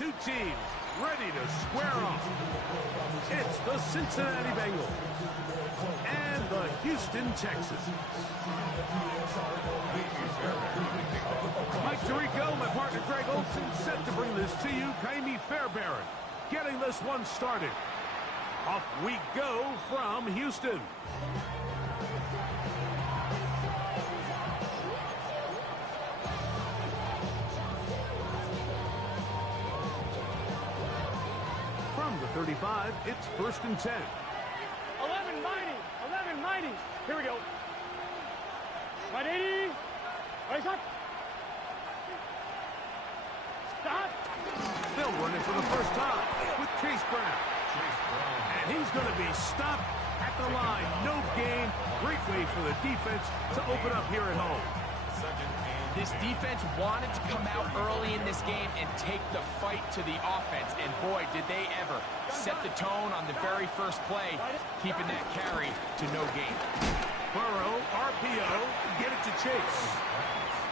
two teams ready to square off. It's the Cincinnati Bengals and the Houston Texans. Mike Tirico, my partner Greg Olson, set to bring this to you. Kaimi Fairbairn getting this one started. Off we go from Houston. From the 35, it's 1st and 10. 11 mighty. Here we go. Right 80. Right shot. Stop. They'll run it for the first time with Chase Brown. And he's going to be stopped at the line. No gain. Great way for the defense to open up here at home. This defense wanted to come out early in this game and take the fight to the offense. And boy, did they ever set the tone on the very first play, keeping that carry to no gain. Burrow, RPO, get it to Chase.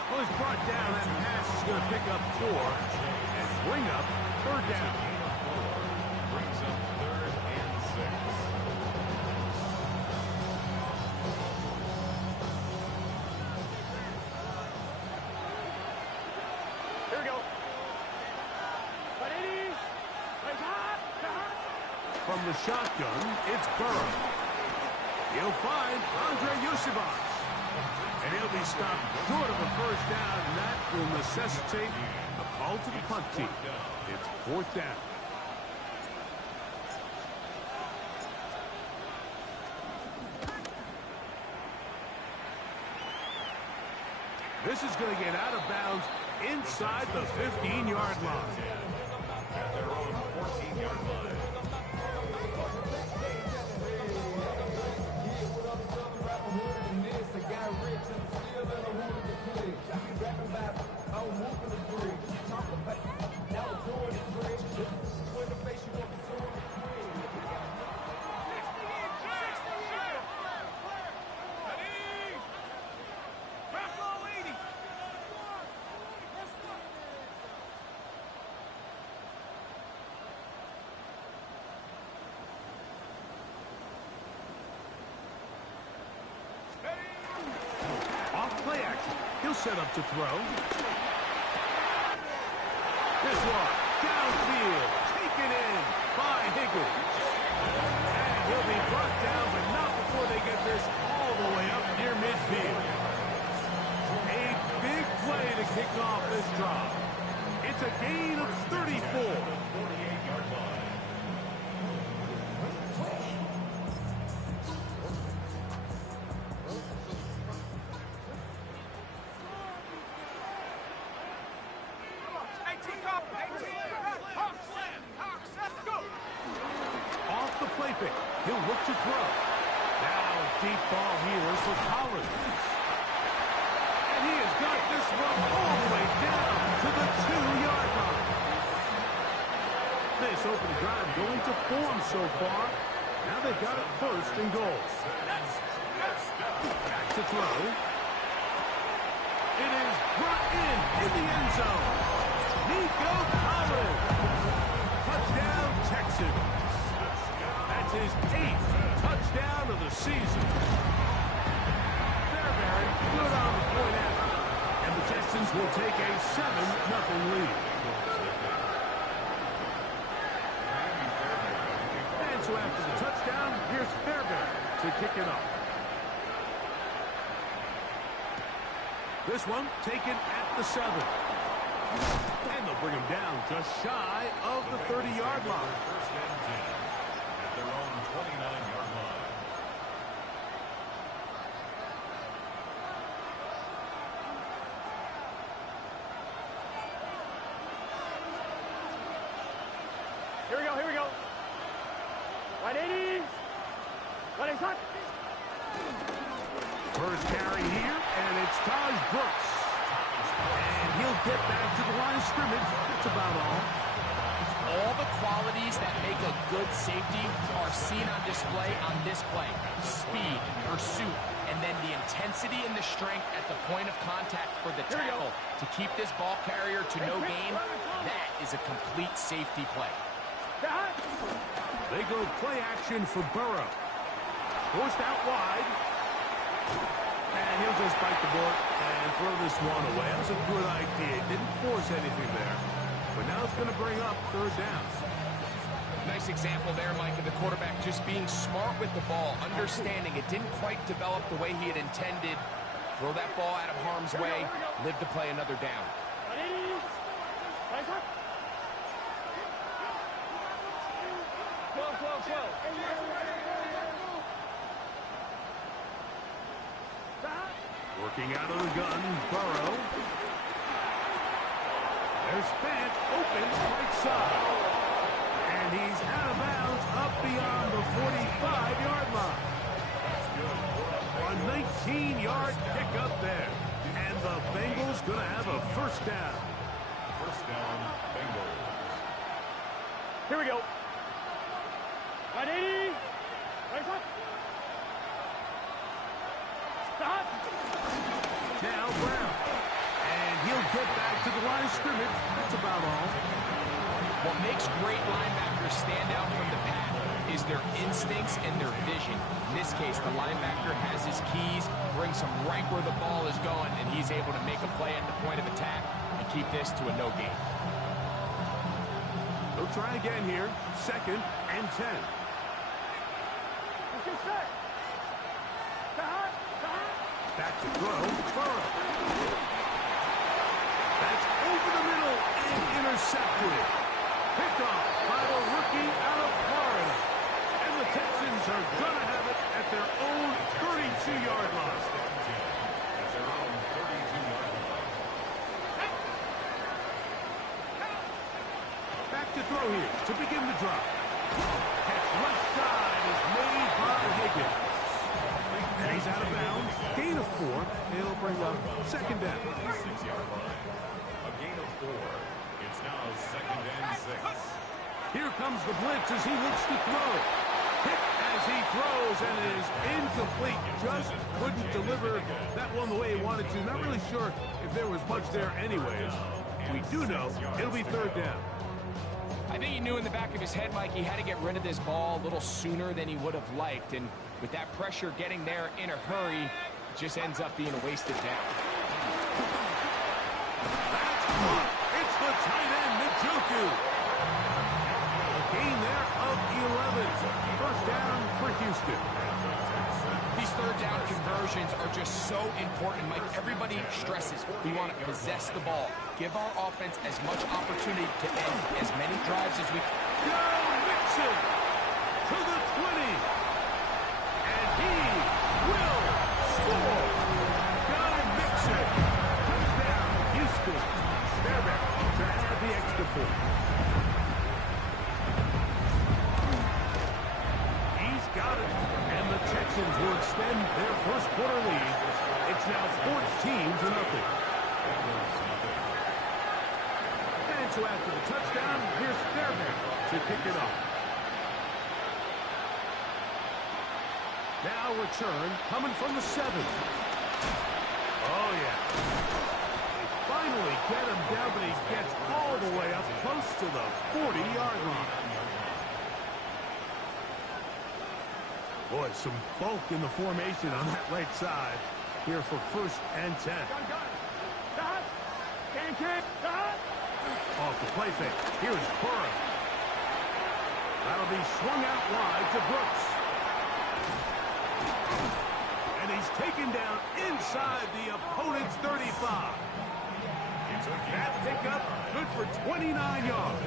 Well, he's brought down. That pass is going to pick up 4 and bring up 3rd down. Brings up 3rd and 6. Here we go. Right 80. Right shot. From the shotgun, it's Burrow. He'll find Andre Yosibach. And he'll be stopped short of a first down, and that will necessitate a call to the punt team. It's 4th down. This is going to get out of bounds inside the 15-yard line. At their own 14-yard line. Play action. He'll set up to throw. This one, downfield, taken in by Higgins. And he'll be brought down, but not before they get this all the way up near midfield. A big play to kick off this drive. It's a gain of 34. 48-yard line. Off the play fake. He'll look to throw. Now deep ball here for Collins. And he has got this one all the way down to the 2-yard line. This open drive going to form so far. Now they've got it 1st and goal. Back to throw. It is brought in the end zone. Nico Collins. Touchdown, Texans. That's his 8th touchdown of the season. Fairbairn good on the point after. And the Texans will take a 7-0 lead. And so after the touchdown, here's Fairbairn to kick it off. This one taken at the 7. And they'll bring him down just shy of the 30-yard line. 1st and 10 at their own 29-yard line. Here we go. Right 80. Right shot. First carry here, and it's Taj Brooks. And he'll get back to the line of scrimmage. That's about all. All the qualities that make a good safety are seen on display on this play. Speed, pursuit, and then the intensity and the strength at the point of contact for the tackle to keep this ball carrier to no gain, that is a complete safety play. They go play action for Burrow. Forced out wide. And he'll just bite the bullet and throw this one away. That was a good idea. Didn't force anything there. But now it's going to bring up third down. Nice example there, Mike, of the quarterback just being smart with the ball, understanding it didn't quite develop the way he had intended. Throw that ball out of harm's way, live to play another down. Working out of the gun, Burrow. There's Fant, open, right side. And he's out of bounds up beyond the 45-yard line. A 19-yard pickup there. And the Bengals going to have a first down. First down, Bengals. Here we go. 180. Right foot. Stop. Now Brown. And he'll get back to the line of scrimmage. That's about all. What makes great linebackers stand out from the pack is their instincts and their vision. In this case, the linebacker has his keys, brings him right where the ball is going, and he's able to make a play at the point of attack and keep this to a no gain. They'll try again here. 2nd and 10. Back to throw. Burrow. That's over the middle and intercepted. Picked off by the rookie out of Florida. And the Texans are going to have it at their own 32-yard line. At their own 32-yard line. Back to throw here to begin the drive. Catch left side is made by Higgins. And he's out of bounds. Gain of 4. It'll bring up 2nd down. 6-yard line. A gain of 4. It's now 2nd and 6. Here comes the blitz as he looks to throw. Hit as he throws, and it is incomplete. Just couldn't deliver that one the way he wanted to. Not really sure if there was much there anyways. We do know it'll be 3rd down. I think he knew in the back of his head, Mike, he had to get rid of this ball a little sooner than he would have liked. And with that pressure getting there in a hurry, it just ends up being a wasted down. That's good. It's the tight end, Njoku. A gain there of 11. First down for Houston. These third down conversions are just so important, Mike. Everybody stresses we want to possess the ball. Give our offense as much opportunity to end as many drives as we can. Joe Mixon to the 20. And he will score. Joe Mixon. Touchdown, Houston. They're back to add the extra point. He's got it. And the Texans will extend their first quarter lead. It's now 14-0. And so after the touchdown, here's Fairbairn to kick it off. Now return coming from the 7. Oh, yeah. They finally get him down, but he gets all the way up close to the 40-yard line. Boy, some bulk in the formation on that right side here for 1st and 10. Off the play fake. Here's Burrow. That'll be swung out wide to Brooks. And he's taken down inside the opponent's 35. That pickup good for 29 yards.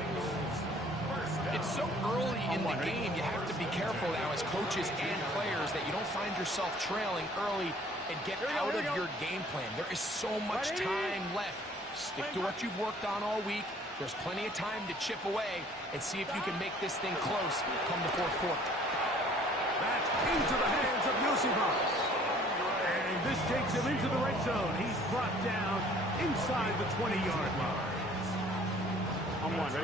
It's so early in the game, you have to be careful now as coaches and players that you don't find yourself trailing early and get out of your game plan. There is so much time left. Stick to what you've worked on all week. There's plenty of time to chip away and see if you can make this thing close come the 4th quarter. That's into the hands of Yosibas. And this takes him into the red zone. He's brought down inside the 20-yard line.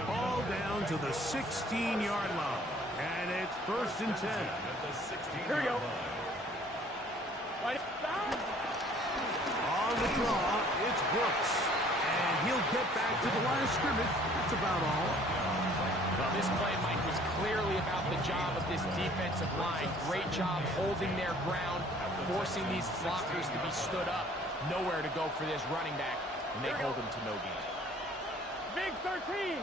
Ball down to the 16-yard line. And it's 1st and 10. Here we go. On the draw, it's Brooks. And he'll get back to the line of scrimmage. That's about all. Well, this play, Mike, was clearly about the job of this defensive line. Great job holding their ground, forcing these blockers to be stood up. Nowhere to go for this running back, and they hold him to no gain. Big 13.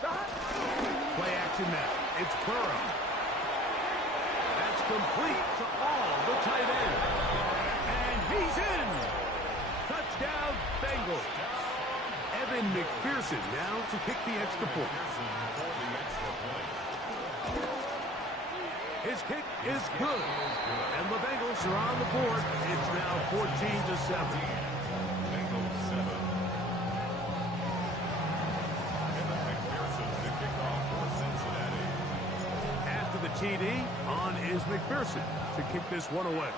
Play action now. It's Burrow. That's complete to all the tight end. And he's in. Touchdown, Bengals. Evan McPherson now to kick the extra point. His kick is good. And the Bengals are on the board. It's now 14-7. Bengals 7. Evan McPherson, the kickoff for Cincinnati. After the TD, on is McPherson to kick this one away.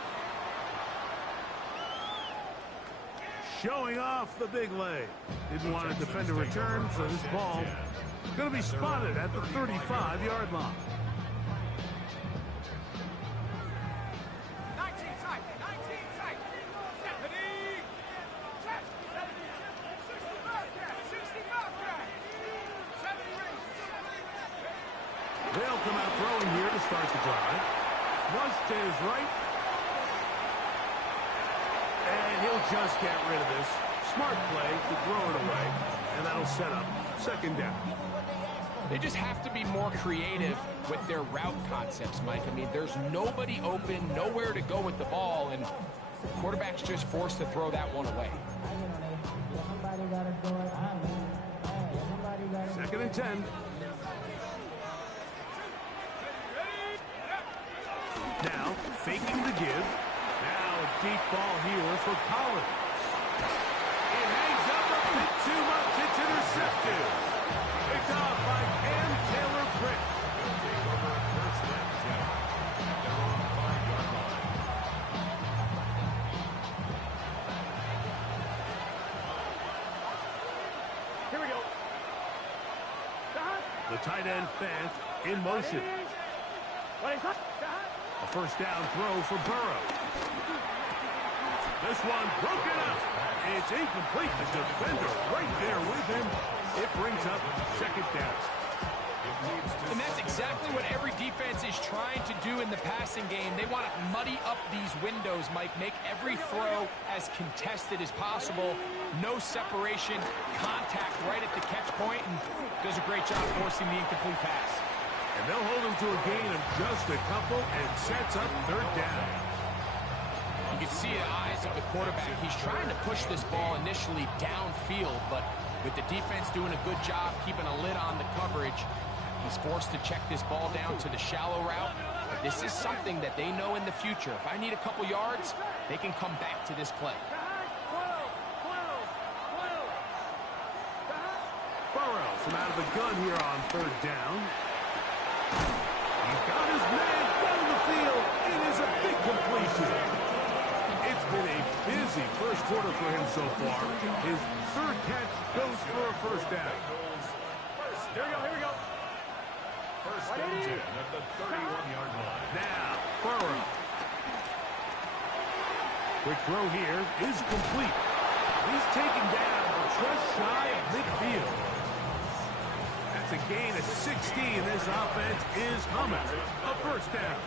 Showing off the big leg. Didn't want to defend a return, so this ball is going to be spotted at the 35-yard line. 19 tight. 19 tight. 70. 65 back. 70 rings. They'll come out throwing here to start the drive. Flush to his right. And he'll just get rid of this. Smart play to throw it away. And that'll set up second down. They just have to be more creative with their route concepts, Mike. I mean, there's nobody open, nowhere to go with the ball, and the quarterback's just forced to throw that one away. Second and 10. Now, faking the give. Now, a deep ball here for Collins. It hangs up a bit too much. It's intercepted. Picked off by Cam Taylor-Britt. First down, 10. They're on the 5-yard line. Here we go. The tight end Fant in motion. A first down throw for Burrow. This one broken up. It's incomplete. The defender right there with him. It brings up second down. And that's exactly what every defense is trying to do in the passing game. They want to muddy up these windows, Mike, make every throw as contested as possible. No separation, contact right at the catch point, and does a great job forcing the incomplete pass. And they'll hold him to a gain of just a couple and sets up third down. You can see the eyes of the quarterback. He's trying to push this ball initially downfield, but with the defense doing a good job keeping a lid on the coverage, he's forced to check this ball down to the shallow route. But this is something that they know in the future. If I need a couple yards, they can come back to this play. Burrow from out of the gun here on third down. He's got his man down the field. It is a big completion. It's been a busy first quarter for him so far. His third catch goes for a first down. Here we go. First and 10 at the 31-yard line. Now, Burrow. Quick throw here is complete. He's taken down just shy of midfield. That's a gain of 16. This offense is humming. A first down.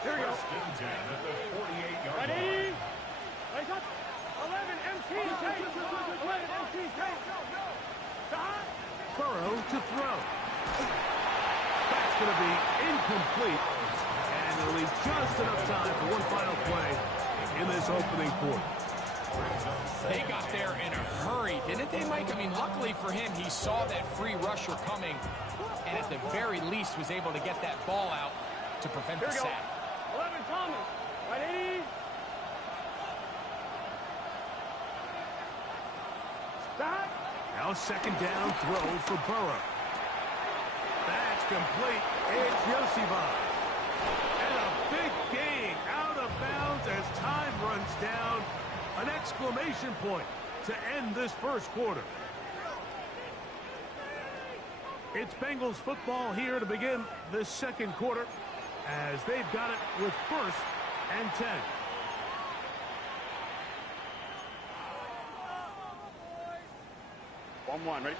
Here we go. First and 10 at the 48-yard line. Ready? Lace up. 11 MT. 11 MT. Burrow to throw. That's going to be incomplete. And it'll leave just enough time for one final play in this opening quarter. They got there in a hurry, didn't they, Mike? I mean, luckily for him, he saw that free rusher coming, and at the very least was able to get that ball out to prevent the sack. 11 Thomas. Ready? Stop. Now second down throw for Burrow. That's complete. It's Yoshiba. And a big gain out of bounds as time runs down. An exclamation point to end this first quarter. It's Bengals football here to begin this second quarter. as they've got it with 1st and 10. One, ready?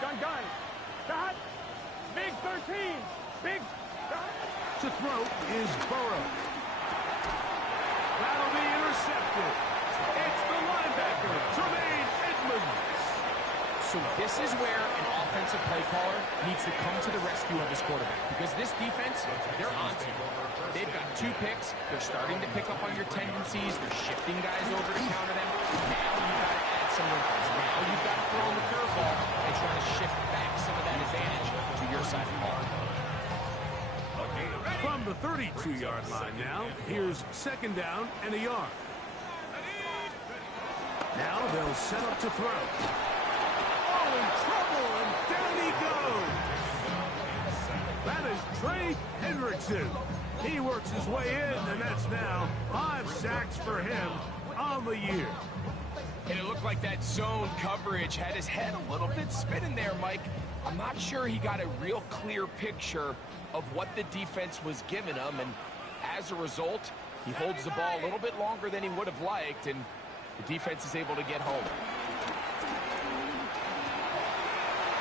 Gun. Got. Big 13. Big. To throw is Burrow. That'll be intercepted. It's the linebacker, Tremaine Edmonds. So this is where an offensive play caller needs to come to the rescue of his quarterback, because this defense, they're on to you. They've got 2 picks. They're starting to pick up on your tendencies. They're shifting guys over to counter them. Now you've got to add some wrinkles. Now you've got to throw in the curveball and try to shift back some of that advantage to your side of the ball. From the 32-yard line now, here's 2nd down and a yard. Now they'll set up to throw. Oh, in trouble, and down he goes. That is Trey Hendrickson. He works his way in, and that's now 5 sacks for him on the year. And it looked like that zone coverage had his head a little bit spinning there, Mike. I'm not sure he got a real clear picture of what the defense was giving him, and as a result, he holds the ball a little bit longer than he would have liked, and the defense is able to get home.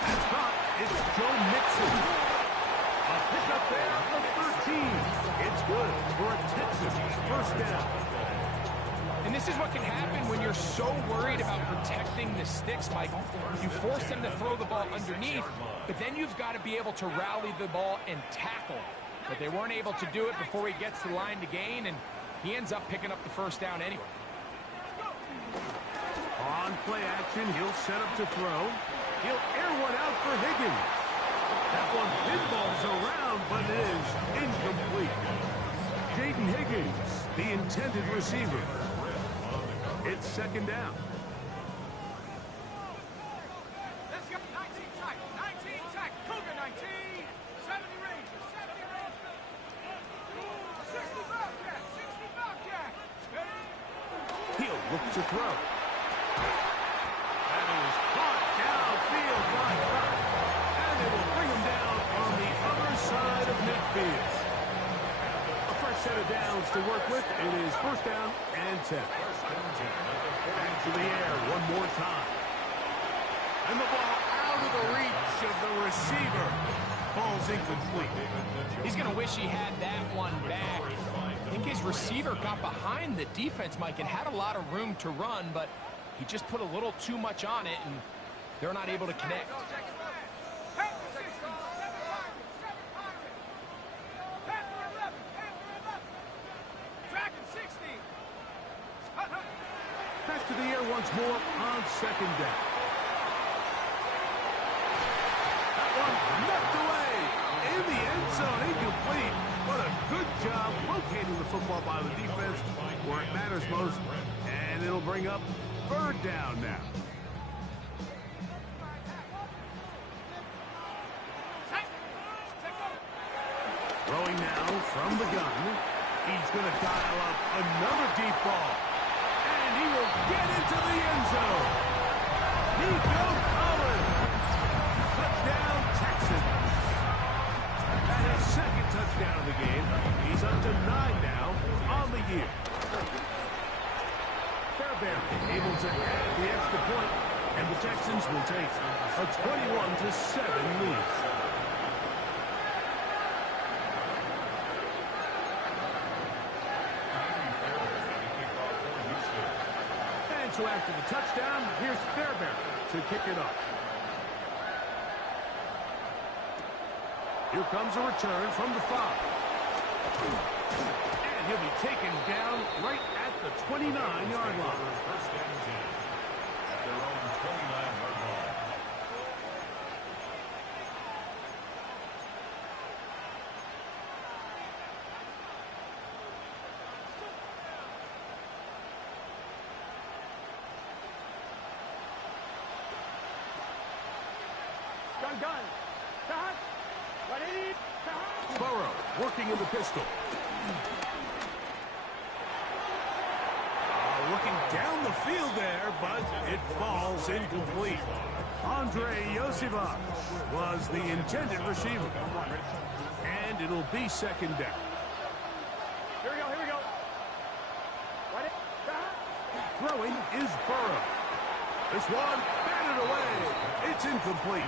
That's caught. It's Joe Mixon. A pickup there of 13. It's good for a Texans 1st down. And this is what can happen when you're so worried about protecting the sticks, Mike. You force them to throw the ball underneath, but then you've got to be able to rally the ball and tackle. But they weren't able to do it before he gets to the line to gain, and he ends up picking up the 1st down anyway. On play action, he'll set up to throw. He'll air one out for Higgins. That one pinballs around, but it is incomplete. Jaden Higgins, the intended receiver. It's 2nd down. Let's go. 19 tack. Cougar 19. 70 Rangers. 60 Bobcat. He'll look to throw. That is caught downfield by Cox. And they will bring him down on the other side of midfield. A fresh set of downs to work with. It is 1st down and 10. Back to the air one more time. And the ball out of the reach of the receiver. Falls incomplete. He's going to wish he had that one back. I think his receiver got behind the defense, Mike, and had a lot of room to run, but he just put a little too much on it, and they're not able to connect. Back to the air once more on 2nd down. That one knocked away in the end zone, incomplete. What a good job locating the football by the defense where it matters most. And it'll bring up 3rd down now. Throwing now from the gun. He's going to dial up another deep ball. And he will get into the end zone. Nico Collins. Touchdown, Texans. That is 2nd touchdown of the game. He's up to 9 now on the year. Fairbairn able to add the extra point, and the Texans will take a 21-7 lead. And so after the touchdown, here's Fairbairn to kick it off. Here comes a return from the 5. And he'll be taken down right at the 29-yard line. 1st and 10 at their own 29-yard line. Gun. Ready. Burrow working in the pistol. Look looking down the field there, but it falls incomplete. Andre Yosivak was the intended receiver. And it'll be second down. Here we go, here we go. Right in. Throwing is Burrow. This one batted away. It's incomplete.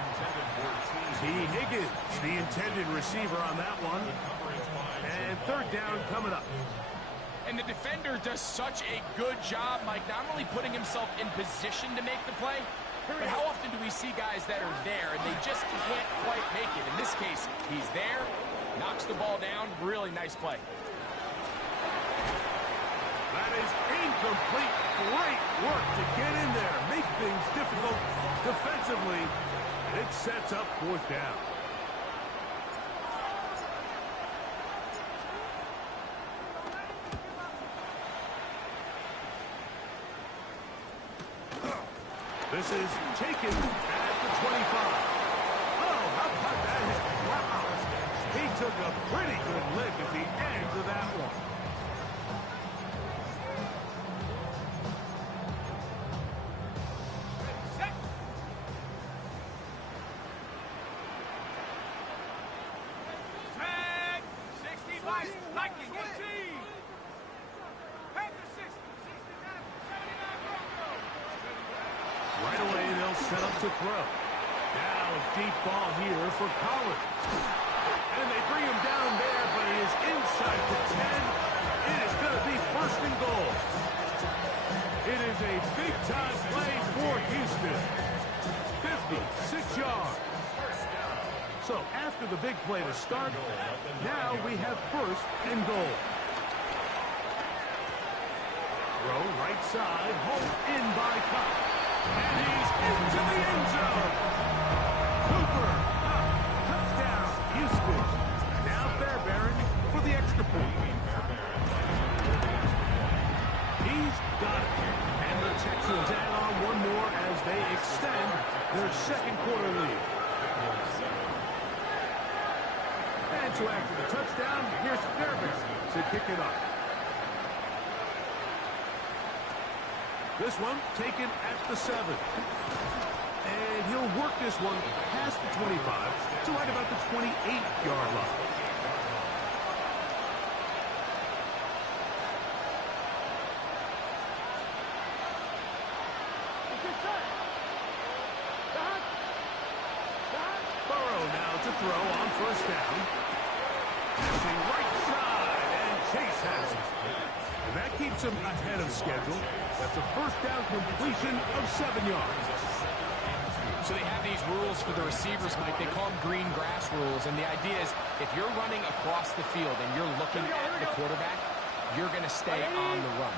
T. Higgins, the intended receiver on that one. And third down coming up. And the defender does such a good job, Mike, not only putting himself in position to make the play, but how often do we see guys that are there and they just can't quite make it? In this case, he's there, knocks the ball down. Really nice play. That is incomplete. Great work to get in there, make things difficult defensively. It sets up fourth down. This is taken at the 25. Oh, how about that hit? Wow. He took a pretty good lick at the end of that one. Right away, they'll set up to throw. Now a deep ball here for Collins. And they bring him down there, but he is inside the 10. It is going to be first and goal. It is a big-time play for Houston. 56 yards. So after the big play to start, now we have first and goal. Throw right side, home in by Cox. And he's into the end zone. Cooper, touchdown, Houston. Now Fairbairn for the extra point. He's got it. And the Texans add on one more as they extend their second quarter lead. And so after the touchdown, here's Fairbairn to kick it off. This one taken at the 7. And he'll work this one past the 25 to right about the 28-yard line. Burrow now to throw on first down. Passing right side, and Chase has it. And that keeps him ahead of schedule. That's a first down completion of 7 yards. So they have these rules for the receivers, Mike. They call them green grass rules. And the idea is if you're running across the field and you're looking at the quarterback, you're going to stay on the run.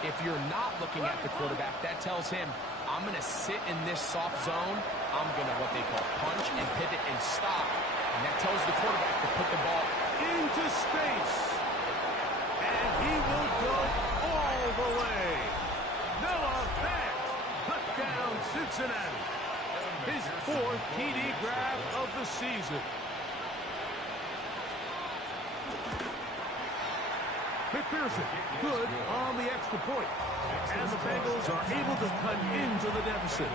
If you're not looking at the quarterback, that tells him, I'm going to sit in this soft zone. I'm going to what they call punch and pivot and stop. And that tells the quarterback to put the ball into space. And he will go all the way. Noah Fant, touchdown Cincinnati. His fourth TD grab of the season. McPherson, good on the extra point. And the Bengals are able to cut into the deficit.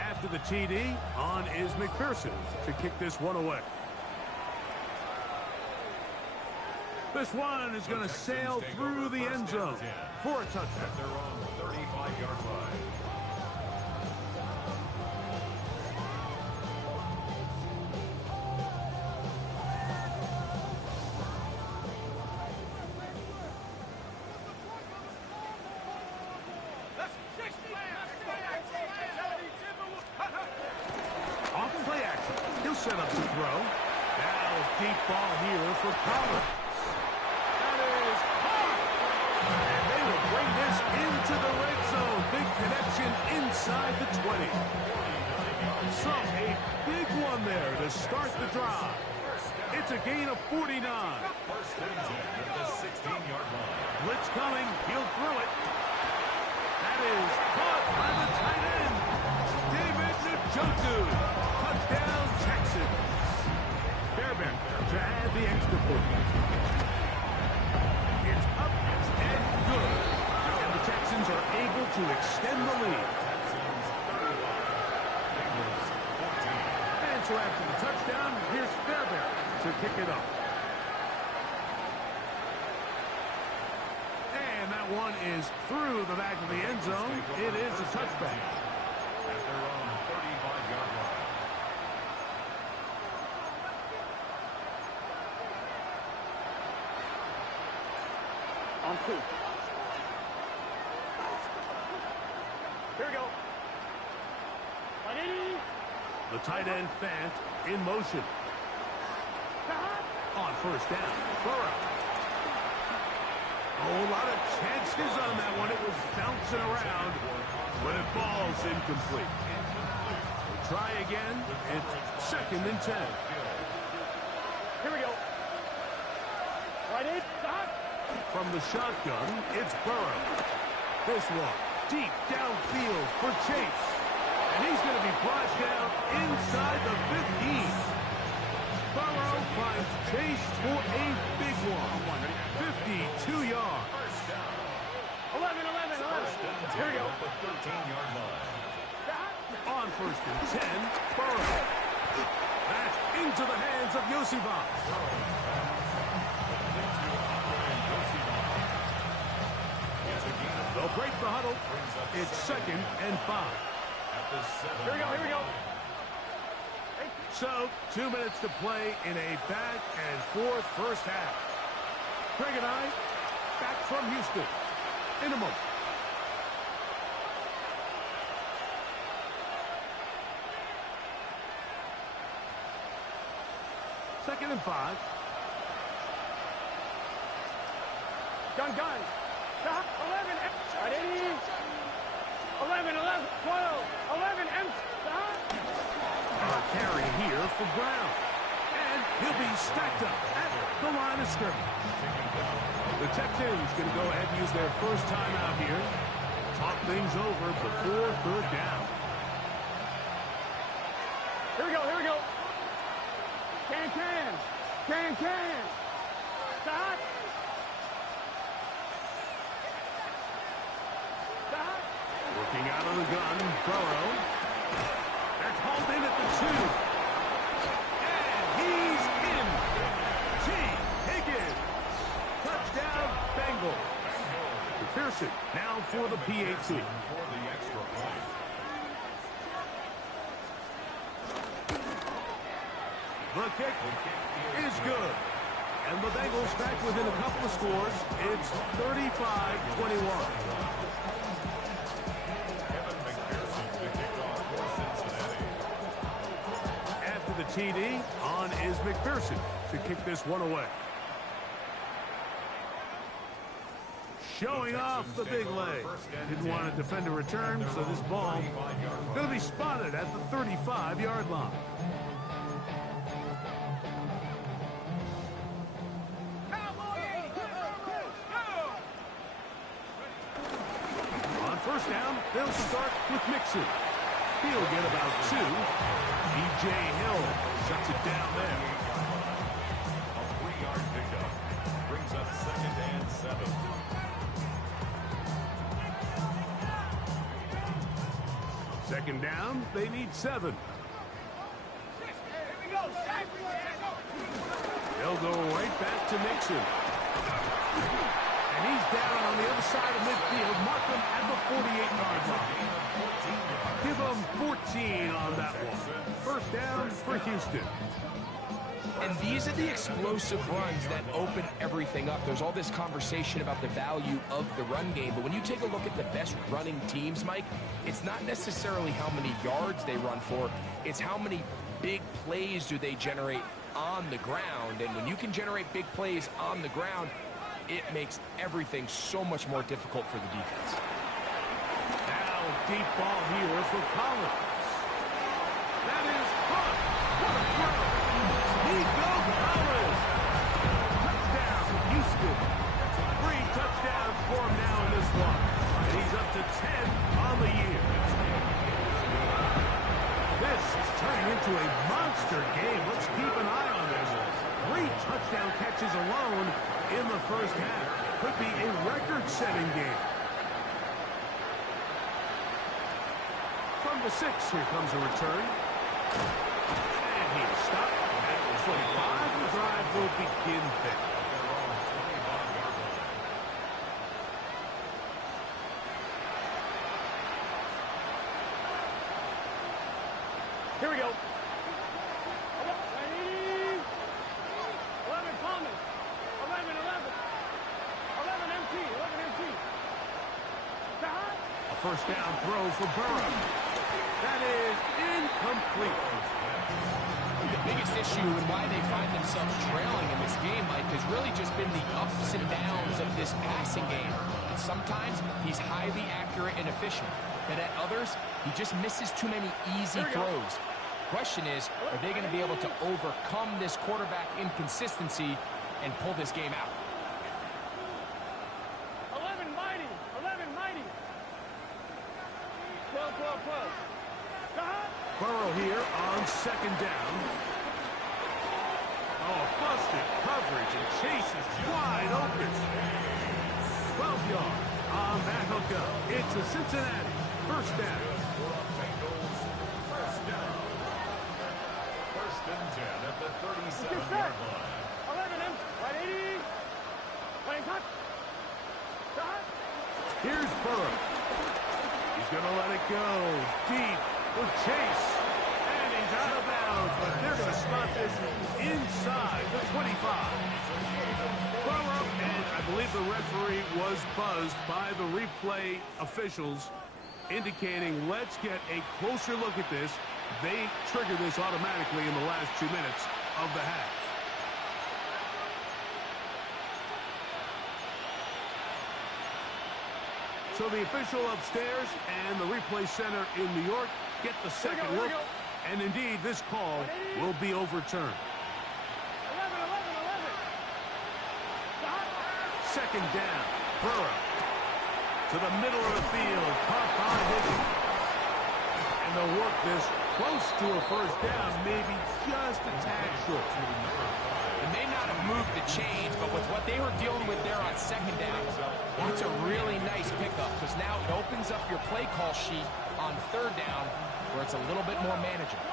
After the TD, on is McPherson to kick this one away. This one is going to sail through the end zone for a touchdown. They're on the 35-yard line. Off play action. He'll set up to throw. Now a deep ball here for Collins. That is hard. And they will bring this into the red zone. Big connection inside the 20. So a big one there to start the drive. It's a gain of 49. First and 10 at the 16-yard line. Blitz coming. He'll throw it. That is caught by the tight end, David Njoku. Touchdown, So after the touchdown, here's Fairbairn to kick it up. And that one is through the back of the end zone. It is a touchback. At their own 35-yard line. On 2. Here we go. 180. The tight end Fant in motion. On first down, Burrow. Oh, a lot of chances on that one. It was bouncing around, but it falls incomplete. We'll try again. It's 2nd and 10. Here we go. Right in. From the shotgun, it's Burrow. This one, deep downfield for Chase. And he's going to be brought down inside the 15. Burrow finds Chase for a big one. 52 yards. 11. Here we go. The 13-yard line. On first and 10, Burrow. That's into the hands of Yosivas. They'll break the huddle. It's 2nd and 5. Here we go. So, 2 minutes to play in a back-and-forth first half. Greg and I, back from Houston in a moment. Second and 5. Gun. 11. Right in. 11. 12. 11. Carry here for Brown. And he'll be stacked up at the line of scrimmage. The Texans going to go ahead and use their first timeout here. Talk things over before third down. Here we go. Can. Stop. Working out of the gun, Burrow. That's hauled in at the 2. And he's in. T. Higgins. Touchdown, Bengals. McPherson now for the PAT. For the extra point. The kick is good. And the Bengals back within a couple of scores. It's 35-21. The TD on is McPherson to kick this one away. Showing off the big leg. Didn't want to defend a return, so this ball going to be spotted at the 35-yard line. On first down, they'll start with Mixon. He'll get about 2. B.J. Hill shuts it down there. A 3-yard pickup brings up 2nd and 7. Second down, they need 7. They'll go right back to Mixon. And he's down on the other side of midfield. Mark him at the 48-yard line. Give them 14 on that one. First down for Houston. And these are the explosive runs that open everything up. There's all this conversation about the value of the run game, but when you take a look at the best running teams, Mike, it's not necessarily how many yards they run for, it's how many big plays do they generate on the ground. And when you can generate big plays on the ground, it makes everything so much more difficult for the defense. Now, deep ball here for Collins. That is caught. What a throw. Nico Collins. Touchdown, Houston. 3 touchdowns for him now in this one. And he's up to 10 on the year. This is turning into a monster game. Let's keep an eye on this. 3 touchdown catches alone in the first half. Could be a record-setting game. From the 6, here comes a return. And will begin there. Here we go. 11 Thomas. 11 MT. A first down throw for Burrow. That is incomplete. The biggest issue and why they find themselves trailing in this game, Mike, has really just been the ups and downs of this passing game. And sometimes he's highly accurate and efficient, but at others, he just misses too many easy throws. Question is, are they going to be able to overcome this quarterback inconsistency and pull this game out? 11 mighty. 12. Burrow here on second down. Oh, busted coverage, and Chase is wide open. 12 yards on that hookup. It's a Cincinnati first down. First and 10 at the 37-yard line. 11 M. Right 80. Playing touch. Here's Burrow. He's going to let it go deep for Chase. And he's out of bounds, but they're going to spot this inside the 25. Burrow, and I believe the referee was buzzed by the replay officials, indicating let's get a closer look at this. They trigger this automatically in the last 2 minutes of the half. So the official upstairs and the replay center in New York get the second look. And indeed, this call will be overturned. 11. Second down. Burrow to the middle of the field. Caught by Higgins. And they'll work this close to a first down, maybe just a tad short. They may not have moved the chains, but with what they were dealing with there on second down, that's a really nice pickup because now it opens up your play call sheet on third down where it's a little bit more manageable.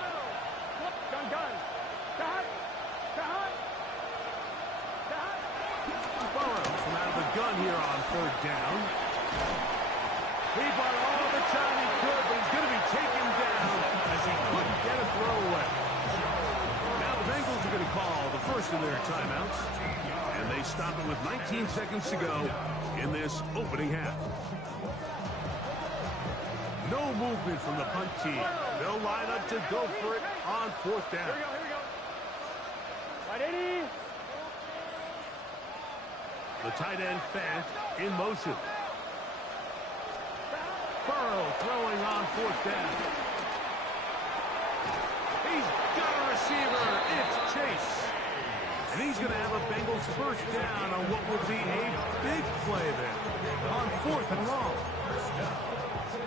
Burrow from out of the gun here on third down. He bought all the time he could, but he's going to be taken down as he couldn't get a throw away. Now the Bengals are going to call the first of their timeouts, and they stop it with 19 seconds to go in this opening half. No movement from the punt team. They'll line up to go for it on fourth down. Here we go. Right 80. The tight end Fant in motion. Burrow throwing on fourth down. He's got a receiver. It's Chase. And he's going to have a Bengals first down on what will be a big play there on fourth and long.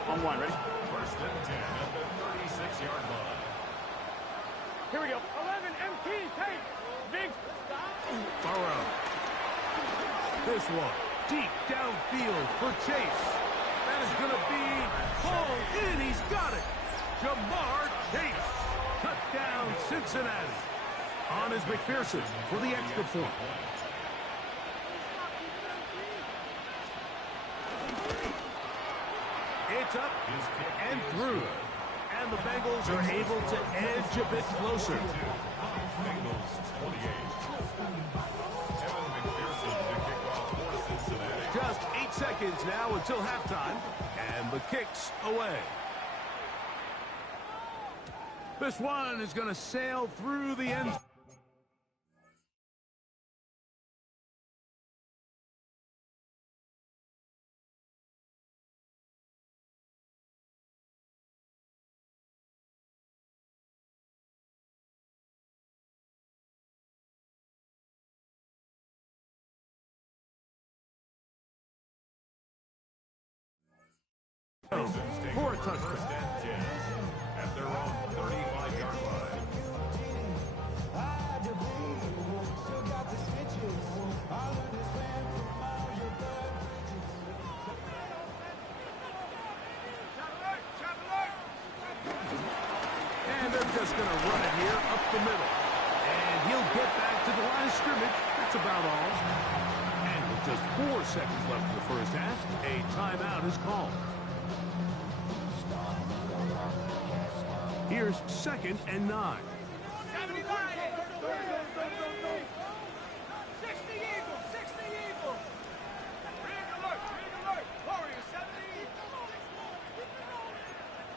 On one, ready? First and 10 at the 36-yard line. Here we go. 11 MT. Take. Big. Burrow. This one deep downfield for Chase. That is going to be pulled in. He's got it. Jamar Chase. Touchdown Cincinnati. On is McPherson for the extra point. It's up and through. And the Bengals are able to edge a bit closer. Bengals 28. Kevin McPherson to kick off for Cincinnati. Just 8 seconds now until halftime. And the kick's away. This one is going to sail through the end. For a touchdown. First and 10 at their own 35-yard line. And they're just going to run it here up the middle. And he'll get back to the line of scrimmage. That's about all. And with just 4 seconds left in the first half, a timeout is called. Here's 2nd and 9. 70 Lions! 60 Eagles! 60 Eagles! Ring alert! Ring alert! Warriors 70!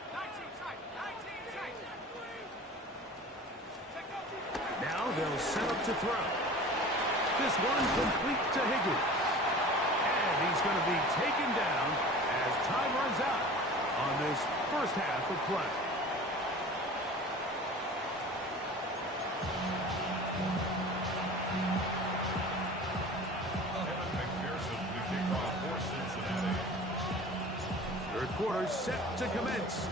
19 tight! 19 tight! Now they'll set up to throw. This one complete to Higgins. And he's going to be taken down as time runs out on this first half of play. Third quarter set to commence.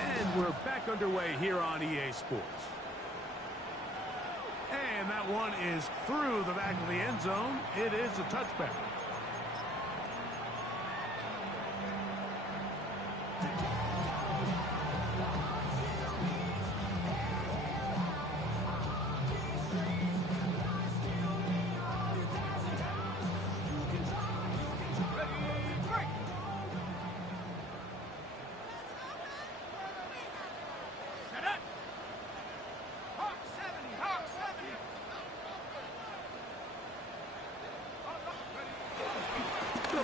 And we're back underway here on EA Sports. And that one is through the back of the end zone. It is a touchback.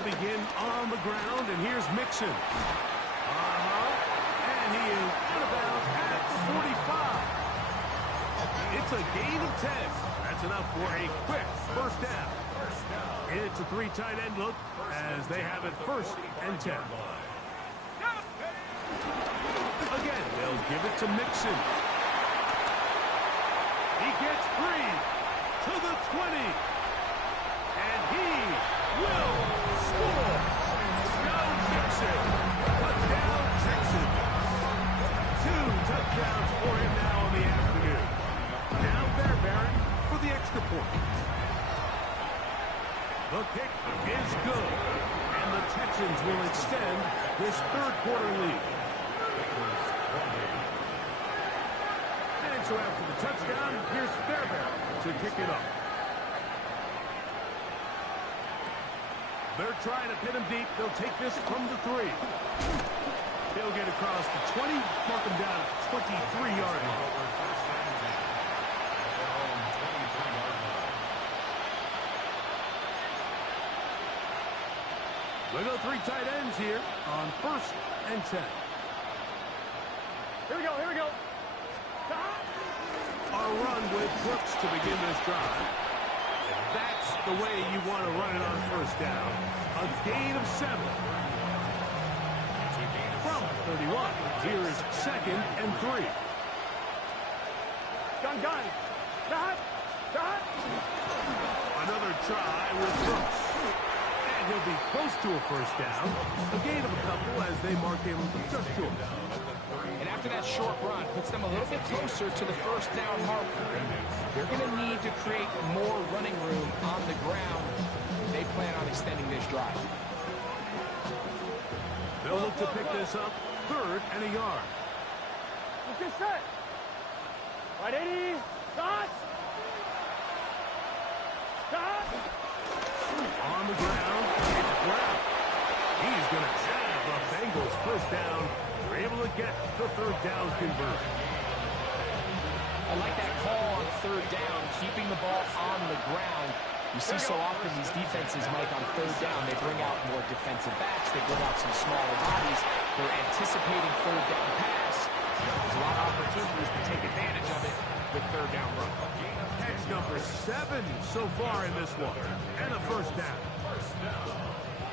Begin on the ground, and here's Mixon. And he is out of bounds at the 45. It's a gain of 10. That's enough for a quick first down. It's a 3 tight end look as they have it 1st and 10. Again, they'll give it to Mixon. He gets free to the 20. And he will score. Joe Mixon. Touchdown, Texans. 2 touchdowns for him now in the afternoon. Now Fairbairn for the extra point. The kick is good. And the Texans will extend this third quarter lead. And so after the touchdown, here's Fairbairn to kick it up. They're trying to pin him deep. They'll take this from the 3. He'll get across the 20, mark him down at the 23-yard line. They go 3 tight ends here on 1st and 10. Here we go, here we go. A run with Brooks to begin this drive. That's the way you want to run it on 1st down. A gain of 7. From 31, here is 2nd and 3. Gun. Dot. Another try with Brooks. And he'll be close to a 1st down. A gain of a couple as they mark him just short. And after that short run, puts them a little bit closer to the 1st down marker. They're going to need to create more running room on the ground if they plan on extending this drive. They'll look to pick this up 3rd and a yard. Let's get set. Right, 80. Dot. On the ground, it's Brown. He's going to have the Bengals 1st down. They're able to get the 3rd down conversion. I like that call on 3rd down, keeping the ball on the ground. You see so often these defenses, Mike, on 3rd down, they bring out more defensive backs. They bring out some smaller bodies. They're anticipating 3rd down pass. There's a lot of opportunities to take advantage of it with 3rd down run. Catch number 7 so far in this one. And a 1st down.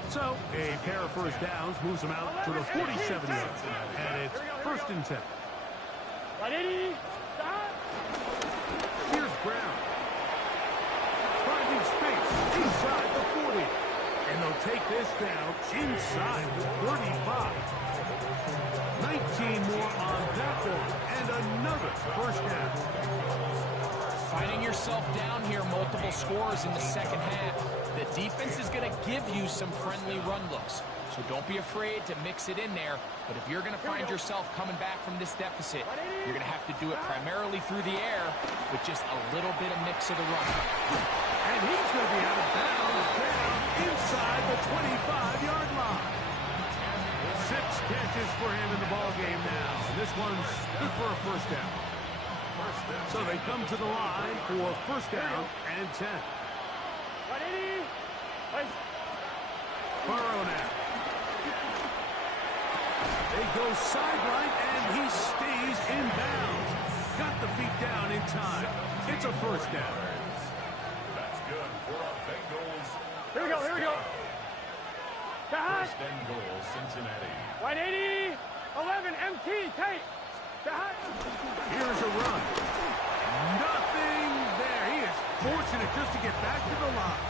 So, a pair of 1st downs moves them out to the 47 yards. And it's 1st and 10. Right, 80. Dot. Here's Brown. Finding space inside the 40. And they'll take this down inside the 35. 19 more on that one. And another 1st down. Finding yourself down here, multiple scores in the 2nd half. The defense is going to give you some friendly run looks. So don't be afraid to mix it in there. But if you're going to find yourself coming back from this deficit, you're going to have to do it primarily through the air. with just a little bit of mix of the run. And he's going to be out of bounds down inside the 25-yard line. 6 catches for him in the ball game now. And this one's good for a first down. So they come to the line for first down and 10. Burrow now. They go sideline, and he stays in bounds. Got the feet down in time. It's a first down. That's good for a Bengals. Here we go, here we go. First and goal, Cincinnati. 180, 11, MT, tight. Here's a run. Nothing there. He is fortunate just to get back to the line.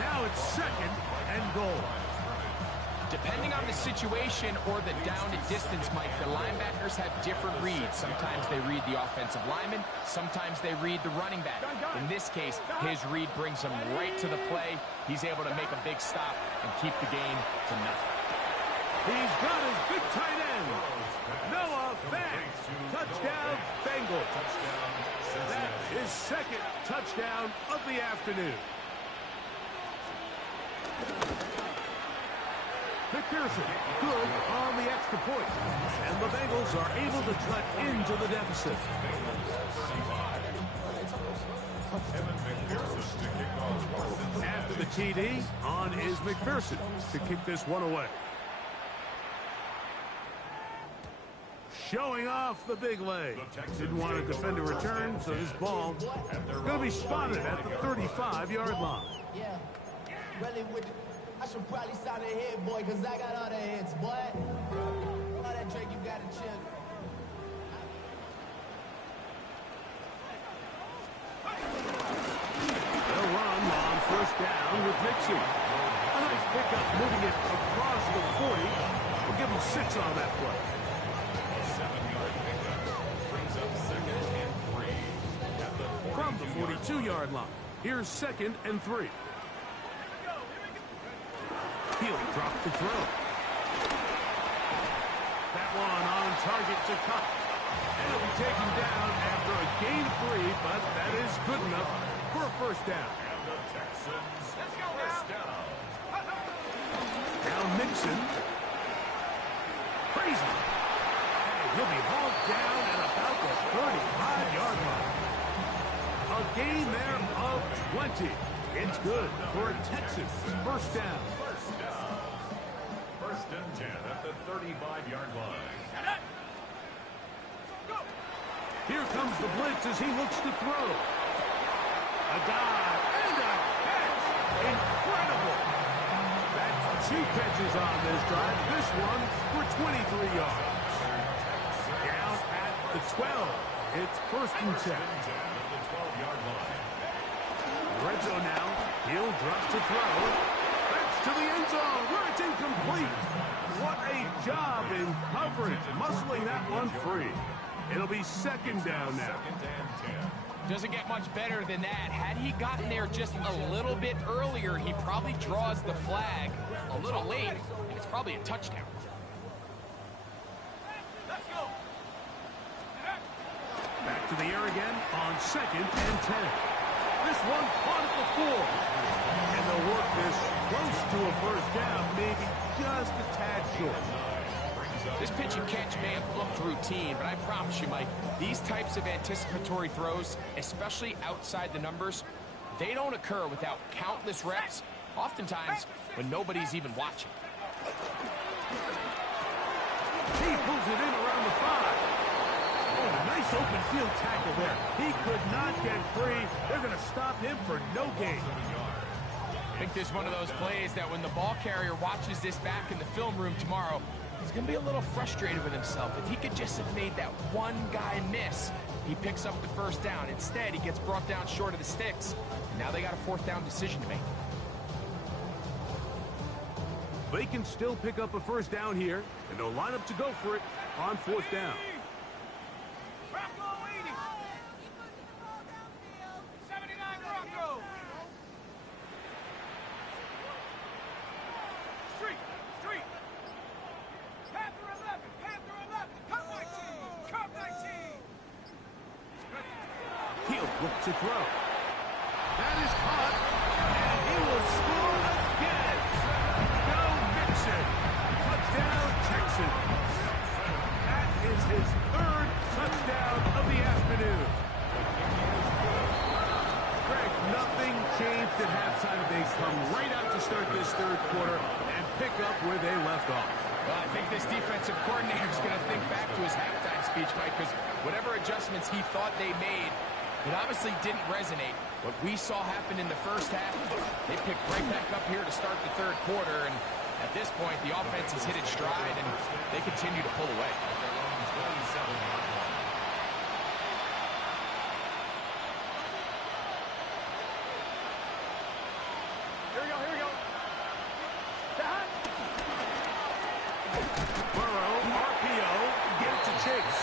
Now it's second and goal. Depending on the situation or the down and distance, Mike, the linebackers have different reads. Sometimes they read the offensive lineman. Sometimes they read the running back. In this case, his read brings him right to the play. He's able to make a big stop and keep the game to nothing. He's got his big tight end. Noah Fant. Touchdown, Bengals. That is second touchdown of the afternoon. McPherson, good on the extra point. And the Bengals are able to cut into the deficit. After the TD, on is McPherson to kick this one away. Showing off the big leg. Didn't want to defend a return, so this ball is going to be spotted at the 35-yard line. Yeah, really would. I should probably sign a hit, boy, because I got all the hits, boy. All that drink, you got to chill. They'll run on first down with Nixon. A nice pickup, moving it across the 40. We'll give him 6 on that play. A 7-yard pickup brings up second and 3 at the From the 42-yard line. Here's second and 3. He'll drop the throw. That one on target to Cup. And it'll be taken down after a gain of 3, but that is good enough for a first down. And the Texans first down. Now Nixon. Crazy. And he'll be hauled down at about the 35-yard line. A gain there of 20. It's good for a Texans first down. First and 10 at the 35-yard line. Here comes the blitz as he looks to throw. A dive and a catch. Incredible. That's 2 catches on this drive. This one for 23 yards. Down at the 12. It's first and 10. At the 12-yard line. Red zone now. He'll drop to throw. That's to the end zone where it's incomplete. What a job in coverage, muscling that one free. It'll be second down now. Second and 10. Doesn't get much better than that. Had he gotten there just a little bit earlier, he probably draws the flag a little late, and it's probably a touchdown. Let's go. Back to the air again on second and 10. This one caught at the 4. And they'll work this close to a first down, maybe just a tad short. This pitch and catch may have looked routine, but I promise you, Mike, these types of anticipatory throws, especially outside the numbers, they don't occur without countless reps, oftentimes when nobody's even watching. He pulls it in around the 5. Oh, nice open field tackle there. He could not get free. They're going to stop him for no gain. I think this is one of those plays that when the ball carrier watches this back in the film room tomorrow, he's going to be a little frustrated with himself. If he could just have made that one guy miss, he picks up the first down. Instead, he gets brought down short of the sticks. Now they got a fourth down decision to make. They can still pick up a first down here, and they'll line up to go for it on fourth down. Bronco 80. 79 Bronco. Street. Panther 11. Panther 11. Cup 19. Cup 19. He'll Look to throw. That is caught, and he will score again. Go Mixon. Touchdown, Texans. That is his third touchdown of the afternoon. Greg, nothing changed at halftime. They come right out to start this third quarter and pick up where they left off. Well, I think this defensive coordinator is going to think back to his halftime speech, Mike, because whatever adjustments he thought they made, it obviously didn't resonate. What we saw happen in the first half, they picked right back up here to start the third quarter, and at this point, the offense has hit its stride, and they continue to pull away. Burrow, RPO, get it to Chase.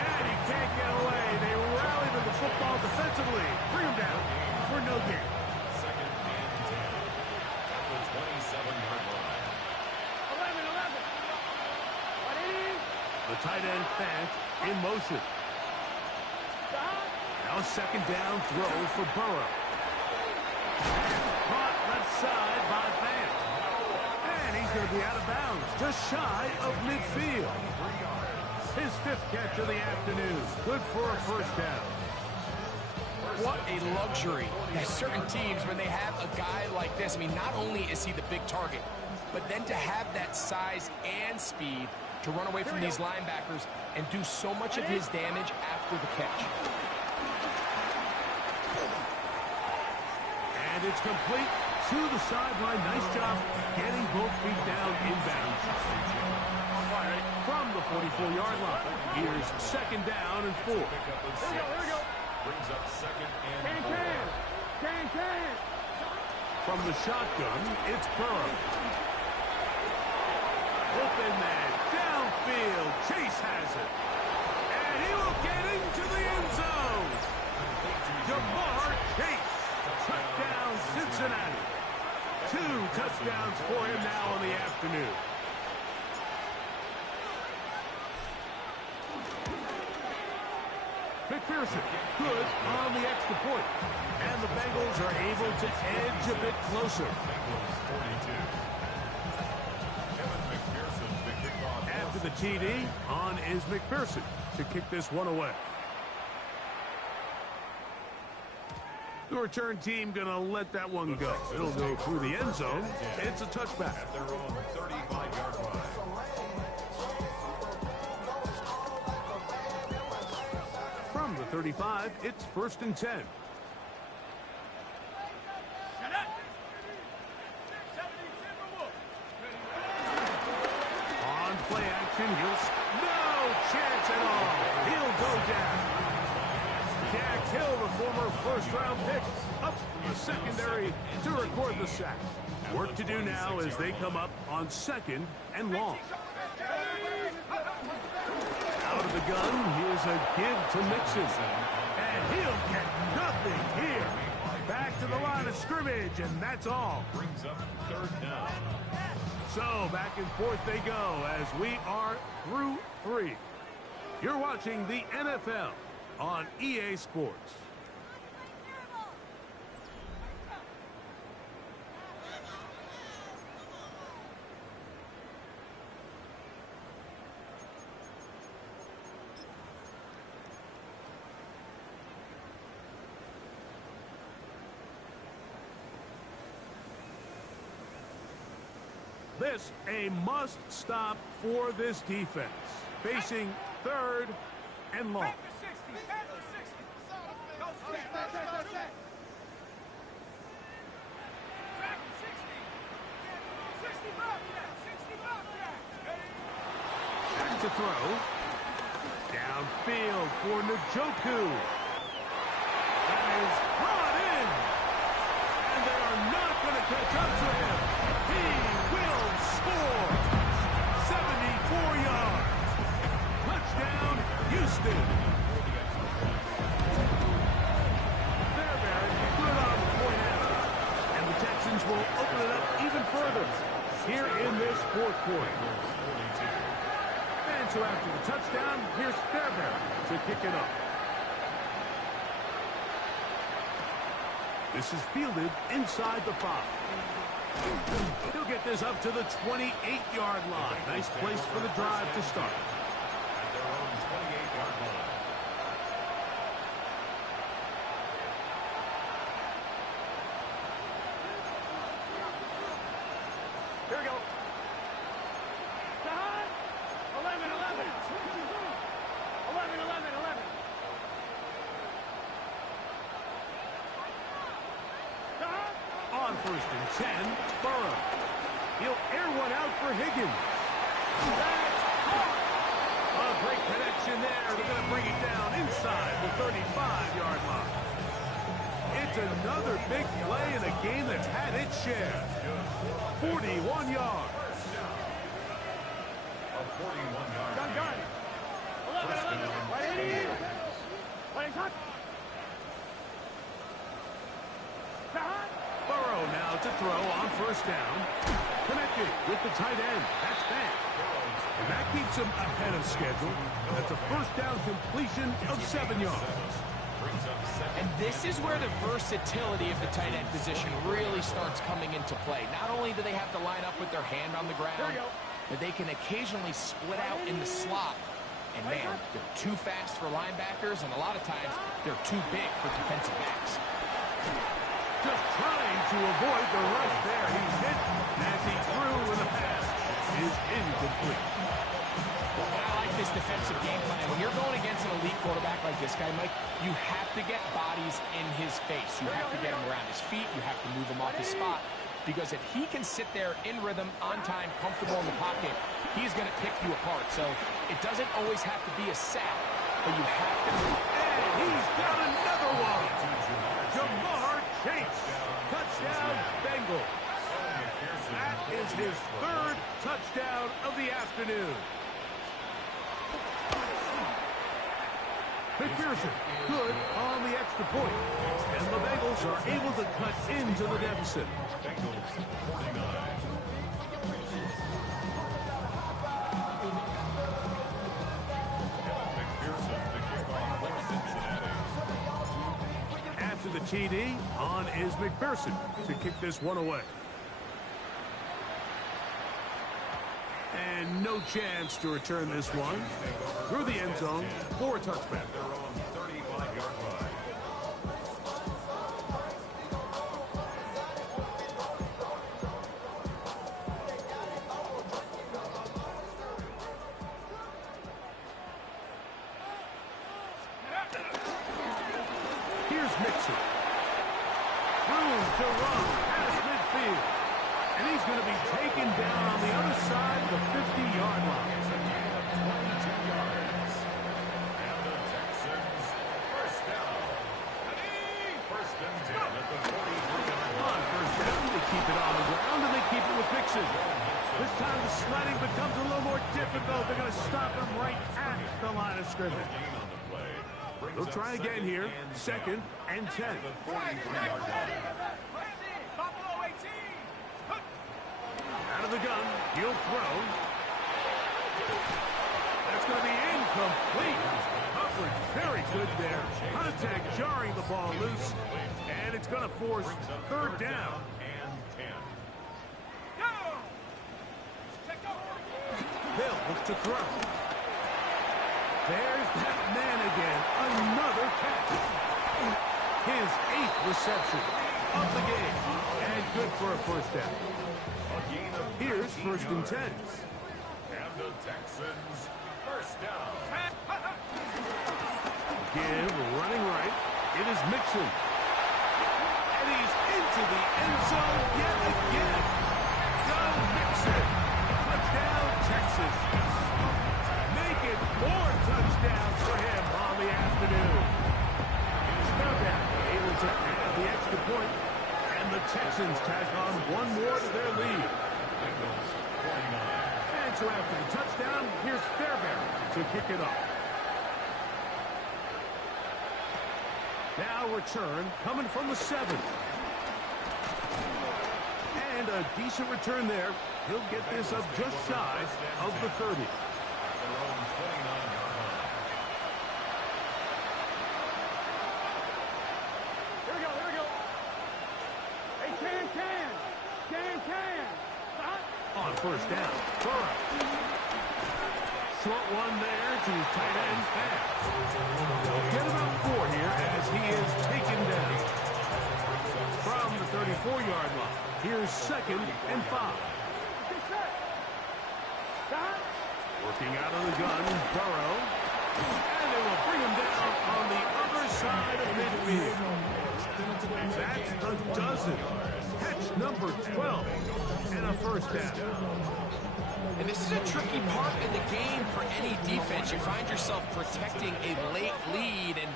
And he can't get away. They rally to the football defensively. Bring him down for no gain. Second and 10 at the 27-yard line. 11. The tight end Fant in motion. Now second down throw for Burrow. Caught left side by Fant. And he's going to be out of bounds, just shy of midfield. His fifth catch of the afternoon. Good for a first down. What a luxury. There's certain teams, when they have a guy like this, I mean, not only is he the big target, but then to have that size and speed to run away from these linebackers and do so much of his damage after the catch. And it's complete to the sideline. Nice job getting both feet down inbounds. From the 44-yard line, here's second down and 4. Pick up a 6. Brings up second and 4. From the shotgun, it's Burrow. Open man, downfield. Chase has it. And he will get into the end zone. DeMar Chase. Touchdown, Cincinnati. 2 touchdowns for him now in the afternoon. McPherson, good on the extra point. And the Bengals are able to edge a bit closer. Bengals 42. Kevin McPherson, the kickoff. After the TD, on is McPherson to kick this one away. The return team going to let that one go. It'll go through the end zone. It's a touchback. At their own 35-yard line. From the 35, it's first and 10. On play action, no chance at all. He'll go down. Jack Hill, the former first-round pick, up from the secondary to record the sack. Work to do now as they come up on second and long. Out of the gun, here's a give to Mixon. And he'll get nothing here. Back to the line of scrimmage, and that's all. Brings up third down. So back and forth they go as we are through 3. You're watching the NFL on EA Sports. This a must stop for this defense. Facing third and long. Back to throw. Downfield for Njoku. That is brought in. And they are not going to catch up to him. He will score. 74 yards. Touchdown, Houston. Fairbairn, good on the point out. And the Texans will open it up even further here in this fourth quarter. And so after the touchdown, here's Fairbairn to kick it up. This is fielded inside the 5. He'll get this up to the 28-yard line. Nice place for the drive to start. At their own 28-yard line. Here we go. 11, 11. 11, 11, 11. On 1st and 10, Burrow. He'll air one out for Higgins. That's caught. A great connection there. They're going to bring it down inside the 35-yard line. It's another big play in a game that's had its share. 41 yards. A 41-yard Gun, gun. 11, 11. Wait, wait, hot. Burrow now to throw on 1st down. Connected with the tight end. That's bad. And that keeps him ahead of schedule. That's a 1st down completion of 7 yards. And this is where the versatility of the tight end position really starts coming into play. Not only do they have to line up with their hand on the ground, but they can occasionally split out in the slot. And man, they're too fast for linebackers, and a lot of times they're too big for defensive backs. Just trying to avoid the rush there. He's hit as he threw with the pass is incomplete. I like this defensive game plan. When you're going against an elite quarterback like this guy, Mike, you have to get bodies in his face. You have to get him around his feet. You have to move him off his spot. Because if he can sit there in rhythm, on time, comfortable in the pocket, he's going to pick you apart. So it doesn't always have to be a sack, but you have to move. And he's got another one. Jamar Chase. Touchdown, Bengals. That is his 3rd touchdown of the afternoon. McPherson, good on the extra point. And the Bengals are able to cut into the deficit. Bengals 49. McPherson to kick off for Cincinnati. After the TD, on is McPherson to kick this one away. And no chance to return this one. Through the end zone for a touchback. Their own 35-yard line. Here's Mixon. Room to run past midfield. And he's going to be taken down on the other side of the 50-yard line. It's a gain of 22 yards. And the Texans, 1st down. 1st and 10 at the 43-yard On line. 1st down, they keep it on the ground, and they keep it with Mixon. This time the sledding becomes a little more difficult. They're going to stop him right at the line of scrimmage. Gain on the play. Brings They'll up try again here. 2nd and 10. The 43-yard line. Buffalo 18. Out of the gun, he'll throw. That's going to be incomplete. Coverage very good there. Contact jarring the ball loose. And it's going to force 3rd down. And 10. Hill looks to throw. There's that man again. Another catch. His 8th reception of the game. And good for a 1st down. A gain of Here's 1st and 10. And the Texans, 1st down. Give, running right. It is Mixon. And he's into the end zone yet again. Go Mixon. Touchdown, Texas. Make it 4 touchdowns for him on the afternoon. Starback able to add the extra point. And the Texans tack on one more to their lead. Bengals, 49. And so after the touchdown, here's Fairbairn to kick it off. Now return coming from the 7. And a decent return there. He'll get this up just shy of the 30. Their own 29-yard line. Here we go, here we go. first down. Burrow. Short one there to his tight end, Fast. They'll get about 4 here as he is taken down. From the 34-yard line, here's 2nd and 5. Working out of the gun, Burrow. And they will bring him down on the other side of midfield. That's a dozen. Catch number 12. And a first down. And this is a tricky part in the game for any defense. You find yourself protecting a late lead, and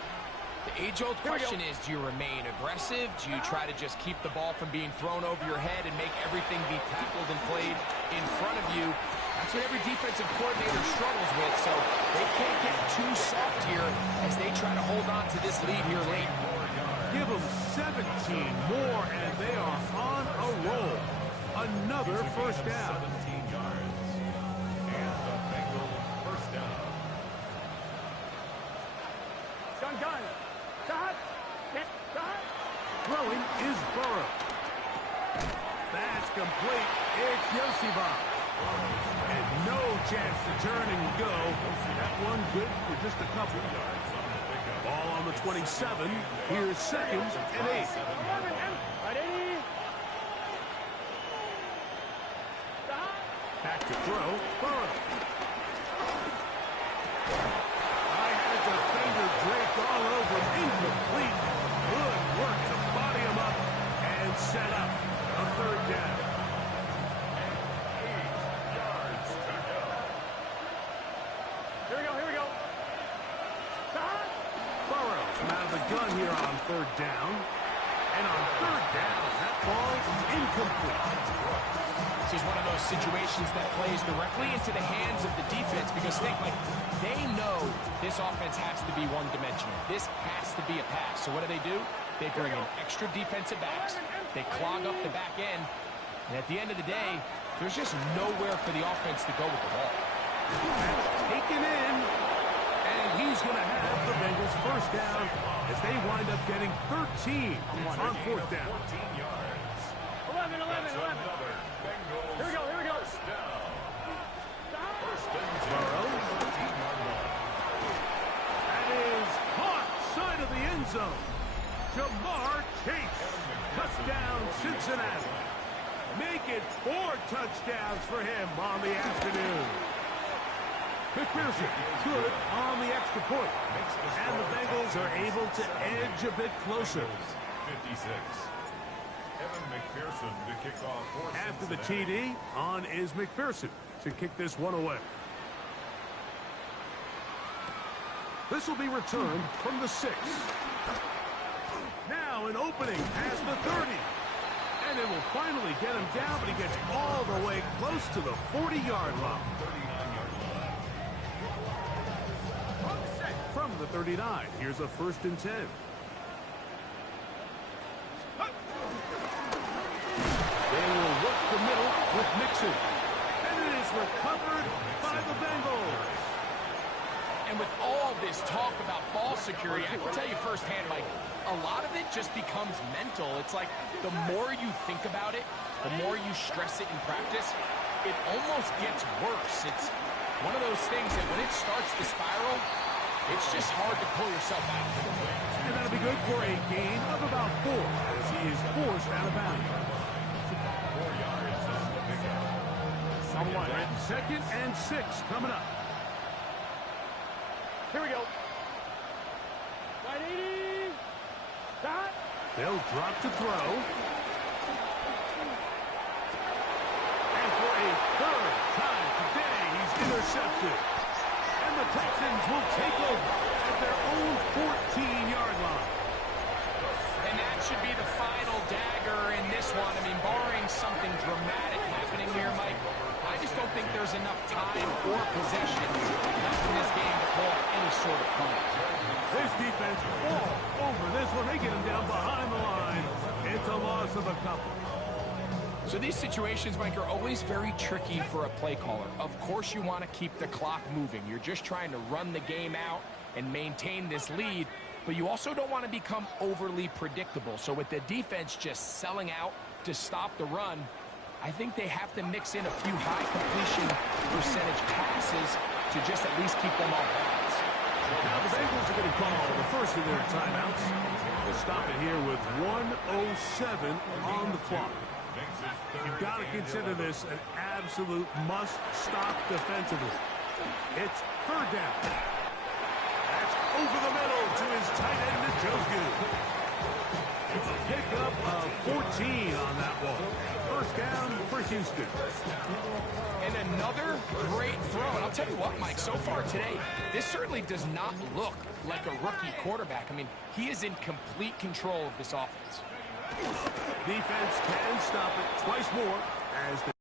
the age-old question is, do you remain aggressive? Do you try to just keep the ball from being thrown over your head and make everything be tackled and played in front of you? That's what every defensive coordinator struggles with, so they can't get too soft here as they try to hold on to this lead here late. Give them 17 more, and they are on a roll. Another first down. 17 yards. And the Bengals first down. Throwing is Burrow. That's complete. It's Yosiba. And no chance to turn and go. That one good for just a couple. Ball on the 27. Here's 2nd and 8. Back to throw. Burrow. I had a defender draped all over him. Incomplete. Good work to body him up and set up a 3rd down. 8 yards to go. Here we go. Burrow from out of the gun here on 3rd down. And on 3rd down, that ball is incomplete. This is one of those situations that plays directly into the hands of the defense because they know this offense has to be one-dimensional. This has to be a pass. So what do? They bring in extra defensive backs. They clog up the back end. And at the end of the day, there's just nowhere for the offense to go with the ball. That's taken in. And he's going to have the Bengals first down as they wind up getting 13 on 4th down. 14 yards. 11. Here we go. First down. First and 10. Burrow. 14-yard line. That is caught side of the end zone. Jamar Chase. Touchdown, Cincinnati. Make it 4 touchdowns for him on the afternoon. McPherson good on the extra point. And the Bengals are able to edge a bit closer. 56. Evan McPherson to kick off for After the Cincinnati. TD, on is McPherson to kick this one away. This will be returned from the 6. Now an opening past the 30. And it will finally get him down, but he gets all the way close to the 40-yard line. 39-yard line. From the 39, here's a 1st and 10. They will work the middle with Mixon. And it is recovered by the Bengals. And with all this talk about ball security, I can tell you firsthand, Mike, a lot of it just becomes mental. It's like the more you think about it, the more you stress it in practice, it almost gets worse. It's one of those things that when it starts to spiral, it's just hard to pull yourself out. And that'll be good for a gain of about 4 as he is forced out of bounds. 4 yards on the pickup. 2nd and 6 coming up. Here we go. 180. Stop. They'll drop to throw. And for a 3rd time today, he's intercepted. And the Texans will take over at their own 14-yard line. And that should be the final dagger in this one. I mean, barring something dramatic happening here, Mike, I just don't think there's enough time or possessions left in this game to pull any sort of comeback. This defense all over this one. They get him down behind the line. It's a loss of a couple. So these situations, Mike, are always very tricky for a play caller. Of course you want to keep the clock moving. You're just trying to run the game out and maintain this lead, but you also don't want to become overly predictable. So with the defense just selling out to stop the run, I think they have to mix in a few high completion percentage passes to just at least keep them off balance. Now the Bengals are going to call the first of their timeouts. We'll stop it here with 1:07 on the clock. You've got to consider this an absolute must-stop defensively. It's third down. That's over the middle to his tight end, Njoku. A pickup of 14 on that one. First down for Houston. And another great throw. And I'll tell you what, Mike, so far today, this certainly does not look like a rookie quarterback. I mean, he is in complete control of this offense. Defense can stop it twice more as the